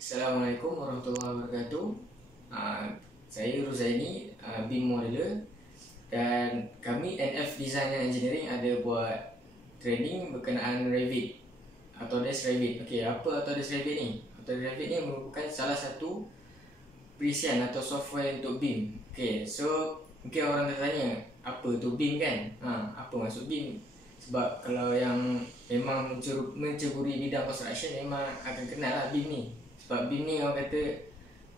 Assalamualaikum warahmatullahi wabarakatuh. Saya Ruzaini, BIM Modeler, dan kami NF Design and Engineering ada buat training berkenaan Revit, Autodesk Revit. Okey, apa Autodesk Revit ni? Autodesk Revit ni merupakan salah satu perisian atau software untuk BIM. Okey, so mungkin orang tertanya, apa tu BIM kan? Apa maksud BIM? Sebab kalau yang memang menceburi bidang construction memang akan kenal lah BIM ni. Sebab BIM ni orang kata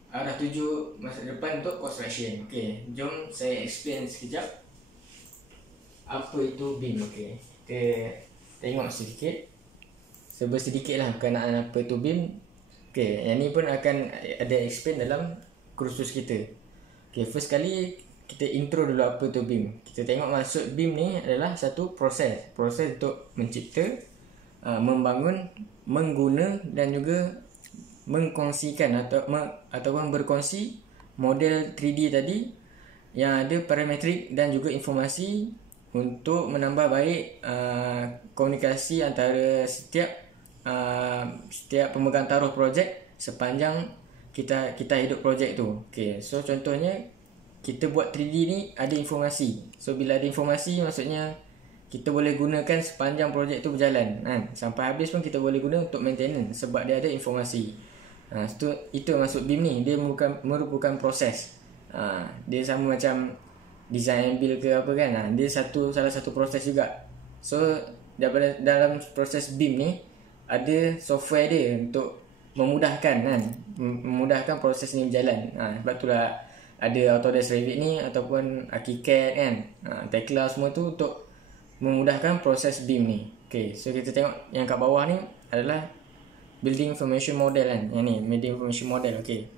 arah tuju masa depan untuk construction. Okey, jom saya explain sekejap apa itu BIM. Okey, kita tengok sedikit. Sedikit lah berkenaan apa itu BIM. Okey, yang ni pun akan ada explain dalam kursus kita. Okey, first kali kita intro dulu apa tu BIM. Kita tengok maksud BIM ni adalah satu proses untuk mencipta, membangun, mengguna dan juga mengkongsikan ataupun berkongsi model 3D tadi yang ada parametrik dan juga informasi untuk menambah baik komunikasi antara setiap pemegang taruh projek sepanjang kita hidup projek tu. Okey, so contohnya kita buat 3D ni ada informasi. So bila ada informasi maksudnya kita boleh gunakan sepanjang projek tu berjalan kan. Sampai habis pun kita boleh guna untuk maintenance sebab dia ada informasi. Itu maksud BIM ni. Dia merupakan proses. Dia sama macam design and build ke apa kan. Dia salah satu proses juga. So daripada dalam proses BIM ni ada software dia untuk memudahkan kan. Memudahkan proses ni berjalan. Sebab itulah ada Autodesk Revit ni ataupun ArchiCAD kan. Tekla semua tu untuk memudahkan proses BIM ni. Okay, so kita tengok yang kat bawah ni adalah Building Information Model kan. Yang ni Building Information Model. Okay,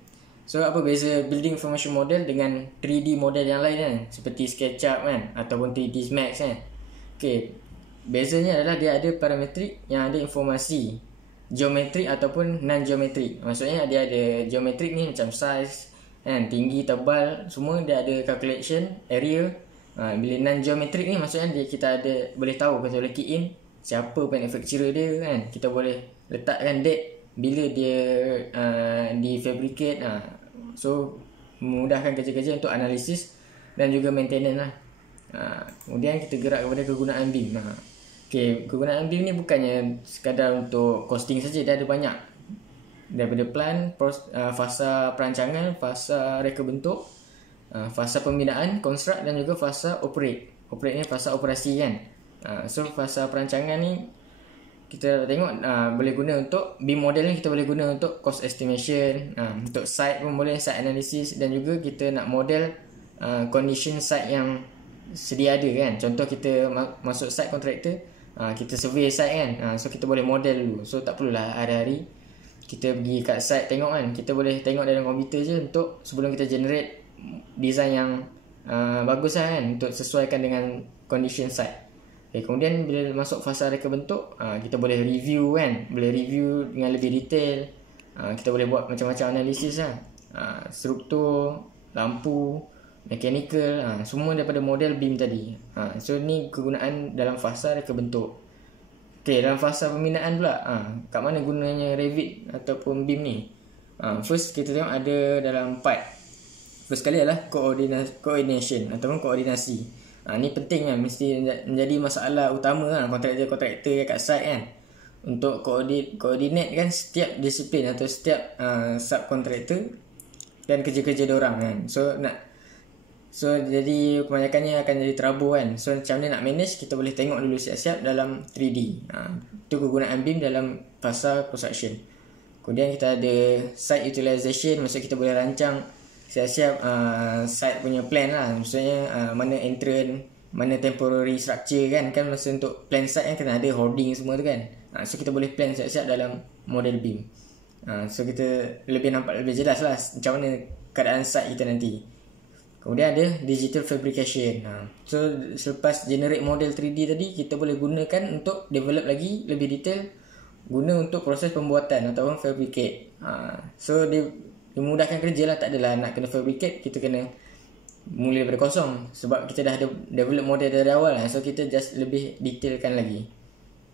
so apa beza Building Information Model dengan 3D model yang lain kan, seperti SketchUp kan ataupun 3D Max kan. Okay, bezanya adalah dia ada parametrik yang ada informasi geometrik ataupun non-geometrik. Maksudnya dia ada geometrik ni macam size kan, tinggi, tebal, semua dia ada calculation, area. Bila non-geometrik ni maksudnya kita boleh tahu, kita boleh key in siapa manufacturer dia kan. Kita boleh letakkan date bila dia difabricate. So memudahkan kerja-kerja untuk analisis dan juga maintenance lah. Kemudian kita gerak kepada kegunaan BIM. Okay, kegunaan BIM ni bukannya sekadar untuk costing saja, dia ada banyak. Daripada plan, fasa perancangan, fasa reka bentuk, fasa pembinaan, construct dan juga fasa operate. Operate ni fasa operasi kan. So fasa perancangan ni kita tengok boleh guna untuk BIM model ni, kita boleh guna untuk cost estimation, untuk site pun boleh, site analysis, dan juga kita nak model condition site yang sedia ada kan. Contoh kita masuk site contractor, kita survey site kan. So kita boleh model dulu. So tak perlulah hari-hari kita pergi kat site tengok kan. Kita boleh tengok dalam komputer je untuk sebelum kita generate design yang bagus lah kan, untuk sesuaikan dengan condition site. Okay, kemudian bila masuk fasa reka bentuk, kita boleh review kan. Boleh review dengan lebih detail. Kita boleh buat macam-macam analisis lah. Struktur, lampu, mechanical, semua daripada model BIM tadi. So ni kegunaan dalam fasa reka bentuk. Okay, dalam fasa pembinaan pula, kat mana gunanya Revit ataupun BIM ni? First kita tengok ada dalam part. First kali adalah coordination ataupun koordinasi. Ni penting kan, mesti menjadi masalah utama kan kontraktor kat site kan, untuk coordinate kan setiap disiplin atau setiap subkontraktor dan kerja-kerja diorang kan. So jadi kebanyakannya akan jadi trouble kan. So macam mana nak manage, kita boleh tengok dulu siap-siap dalam 3D. Itu kegunaan BIM dalam fasa construction. Kemudian kita ada site utilization, maksudnya kita boleh rancang siap-siap site punya plan lah. Maksudnya mana entrance, mana temporary structure kan. Kan masa untuk plan site kan kena ada hoarding semua tu kan. So kita boleh plan siap-siap dalam model BIM. So kita nampak lebih jelas lah macam mana keadaan site kita nanti. Kemudian ada digital fabrication. So selepas generate model 3D tadi, kita boleh gunakan untuk develop lagi lebih detail, guna untuk proses pembuatan ataupun fabricate. So dia memudahkan kerja lah. Tak adalah nak kena fabricate, kita kena mula daripada kosong sebab kita dah ada develop model dari awal. So kita just lebih detailkan lagi.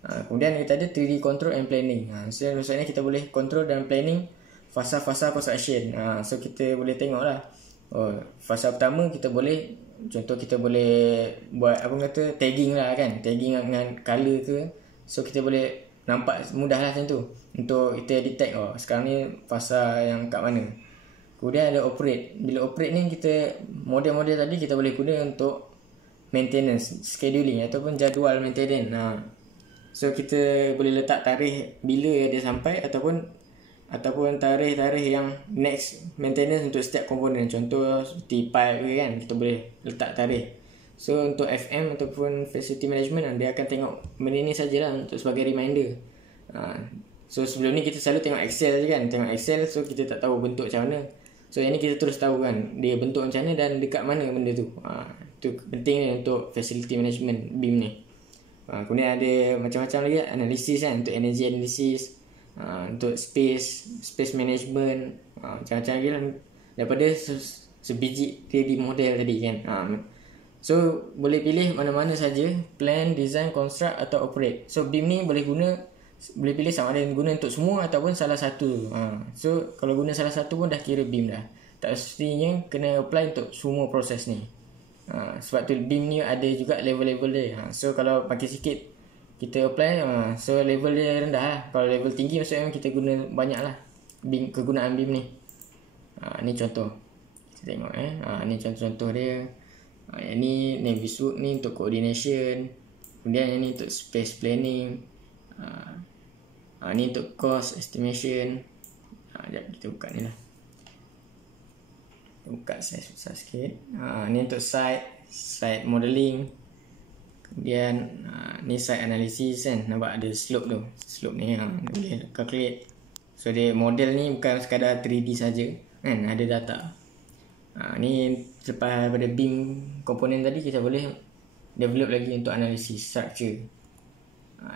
Kemudian kita ada 3D control and planning. So maksudnya kita boleh control dan planning fasa-fasa construction. So kita boleh tengok lah. Fasa pertama kita boleh, contoh kita boleh buat tagging lah kan, tagging dengan color tu. So kita boleh nampak mudah lah macam tu untuk kita detect sekarang ni fasa yang kat mana. Kemudian ada operate. Bila operate ni kita model-model tadi kita boleh guna untuk maintenance, scheduling ataupun jadual maintenance. So kita boleh letak tarikh bila dia sampai ataupun tarikh-tarikh yang next maintenance untuk setiap komponen. Contoh seperti pipe kan, kita boleh letak tarikh. So untuk FM ataupun facility management, dia akan tengok benda ni sajalah untuk sebagai reminder. So sebelum ni kita selalu tengok Excel je kan, tengok Excel, so kita tak tahu bentuk macam mana. So yang ni kita terus tahu kan dia bentuk macam mana dan dekat mana benda tu. Itu penting ni untuk facility management BIM ni. Kemudian ada macam-macam lagi analisis kan, untuk energy analysis, untuk space management, macam-macam lagi lah daripada sebiji 3D model tadi kan. So boleh pilih mana-mana saja, plan, design, construct atau operate. So BIM ni boleh pilih sama ada guna untuk semua ataupun salah satu. So kalau guna salah satu pun dah kira BIM dah. Tak mestinya kena apply untuk semua proses ni. Sebab tu BIM ni ada juga level-level dia. So kalau makin sikit kita apply, so level dia rendah lah. Kalau level tinggi maksudnya kita guna banyak lah kegunaan BIM ni. Ni contoh. Kita tengok ni contoh-contoh dia. Yang ni Navisworks ni untuk coordination. Kemudian yang ni untuk space planning. Ni untuk cost estimation. Sekejap kita buka ni lah. Buka saya susah sikit. Ni untuk site modeling. Kemudian ni site analysis kan. Nampak ada slope tu. Slope ni boleh calculate. So dia model ni bukan sekadar 3D saja kan, ada data. Ni lepas daripada BIM komponen tadi, kita boleh develop lagi untuk analisis structure.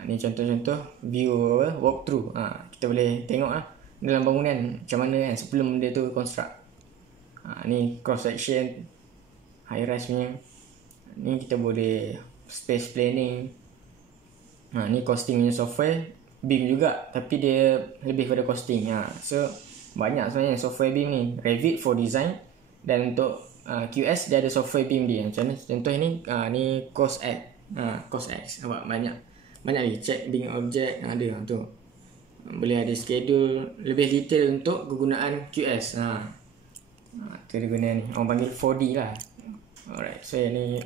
Ni contoh-contoh view walkthrough. Kita boleh tengok dalam bangunan macam mana kan sebelum dia tu construct. Ni cross section high rise punya. Ni kita boleh space planning. Ni costing punya software BIM juga, tapi dia lebih pada costing. So banyak sebenarnya software BIM ni. Revit for design, dan untuk QS dia ada software BIM dia. Macam mana? Contoh ni COSX. COSX nampak banyak lagi. Check BIM object ada tu. Boleh ada schedule lebih detail untuk kegunaan QS. Tu dia guna ni. Orang panggil 4D lah. Alright. So yang ni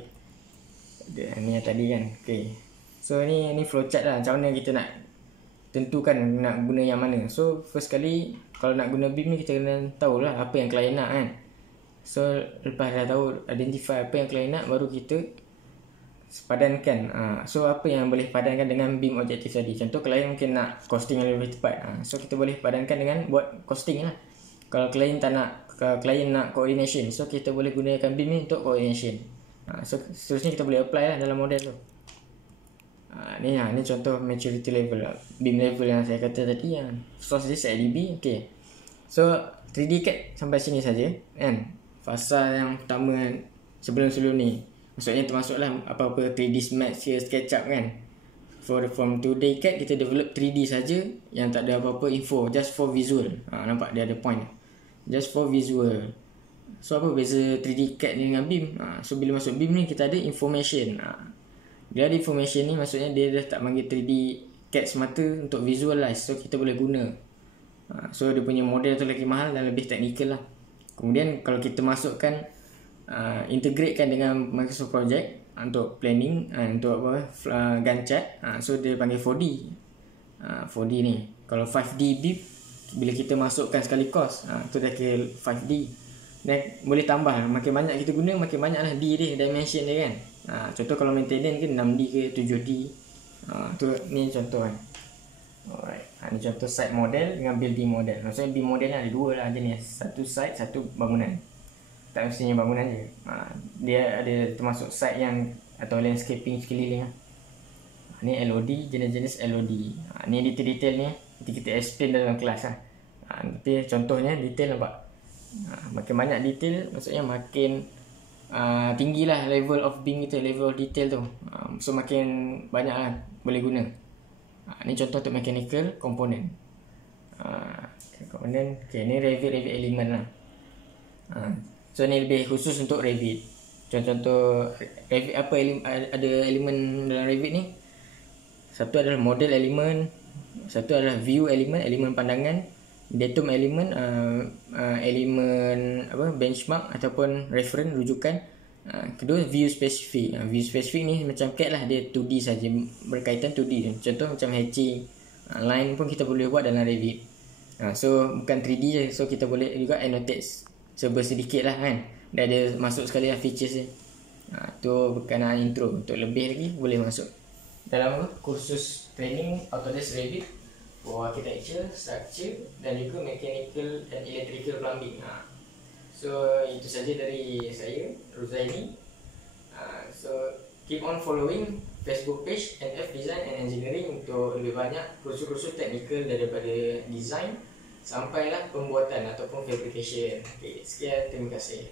yang tadi kan. Okay. So ni flowchart lah. Macam mana kita nak tentukan nak guna yang mana. So first kali kalau nak guna BIM ni, kita kena tahulah apa yang klien nak kan. So lepas dah tahu identify apa yang klien nak, baru kita padankan. So apa yang boleh padankan dengan BIM objektif tadi. Contoh klien mungkin nak costing yang lebih tepat. So kita boleh padankan dengan buat costing lah. Kalau klien nak coordination, so kita boleh gunakan BIM ni untuk coordination. So seterusnya kita boleh apply lah dalam model tu. Ni contoh maturity level BIM level yang saya kata tadi, yang source dia CADB. Okay. So 3D CAD sampai sini saja kan. Fasa yang pertama sebelum ni, maksudnya termasuklah apa-apa 3D Max ke SketchUp kan. From 2D CAD kita develop 3D saja yang tak ada apa-apa info, just for visual. Nampak dia ada point, just for visual. So apa beza 3D CAD ni dengan BIM? So bila masuk BIM ni kita ada information. Dia ada information ni, maksudnya dia dah tak panggil 3D CAD semata untuk visualize. So kita boleh guna. So dia punya model tu lagi mahal dan lebih teknikal lah. Kemudian kalau kita masukkan integratekan dengan Microsoft Project untuk planning, untuk Gantt chart, so dia panggil 4D. 4D ni. Kalau 5D BIM, bila kita masukkan sekali cost, tu dah kira 5D. Dan boleh tambah, makin banyak kita guna, makin banyak lah D dia, dimension dia kan. Contoh kalau maintenance ke 6D ke 7D. Tu ni contoh kan. Alright. Ni contoh site model dengan building model. Maksudnya BIM model ni ada dua lah jenis. Satu site, satu bangunan. Tak mestinya bangunan je. Dia ada termasuk site yang atau landscaping sekeliling. Ni LOD, jenis-jenis LOD. Ni detail-detail ni nanti kita explain dalam kelas lah. Nanti contohnya detail nampak. Makin banyak detail, maksudnya makin tinggilah level of BIM kita, level of detail tu. So makin banyak lah boleh guna. Ni contoh untuk mechanical component. Kemudian ni Revit element lah. So ni lebih khusus untuk Revit. Contoh Revit apa ada elemen dalam Revit ni. Satu adalah model element, satu adalah view element, elemen pandangan, datum element, elemen benchmark ataupun reference rujukan. Kedua view spesifik. View spesifik ni macam CAD lah, dia 2D saja, berkaitan 2D. Contoh macam hatching, line pun kita boleh buat dalam Revit. So bukan 3D je, so kita boleh juga annotate serba sedikit lah kan. Dah ada masuk sekali lah features dia. Tu berkenaan intro. Untuk lebih lagi boleh masuk dalam kursus training Autodesk Revit for architecture, structure dan juga mechanical dan electrical plumbing. So itu saja dari saya, Ruzaini. So keep on following Facebook page NF Design and Engineering untuk lebih banyak kursus-kursus teknikal daripada design sampailah pembuatan ataupun fabrication. Okay, sekian, terima kasih.